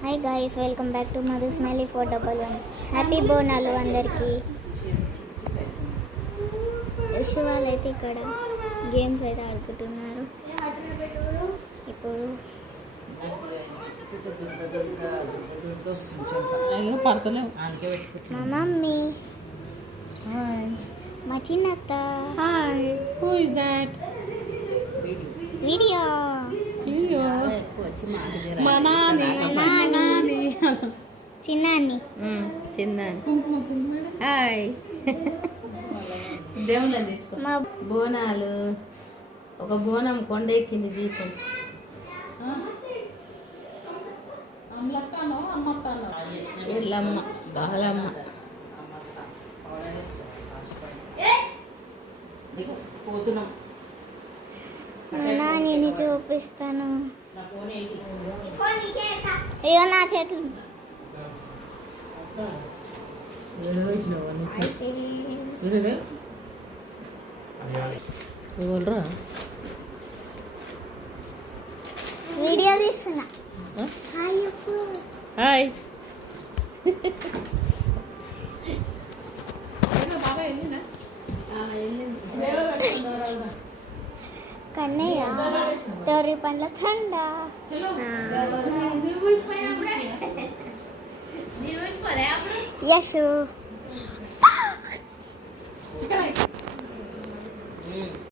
Hi guys, welcome back to Madhu smiley 411. Happy Bonalu అందరికీ. యశ్ వాళ్ళు అయితే ఇక్కడ గేమ్స్ అయితే ఆడుకుంటున్నారు. ఇప్పుడు మా మమ్మీ, మా చిన్నత్త, వీడియో చిన్నాన్ని హాయ్ దేవుళ్ళని తెచ్చుకో. మా బోనాలు, ఒక బోనం కొండ ఎక్కింది దీపం. ఎల్లమ్మ, బాలమ్మ. మా నాన్నని చూపిస్తాను. అయ్యో నా చేతులు. వీడియో తీస్తున్నా. హాయ్. కన్నయ్య తోరి పండ్ల చండ. యశు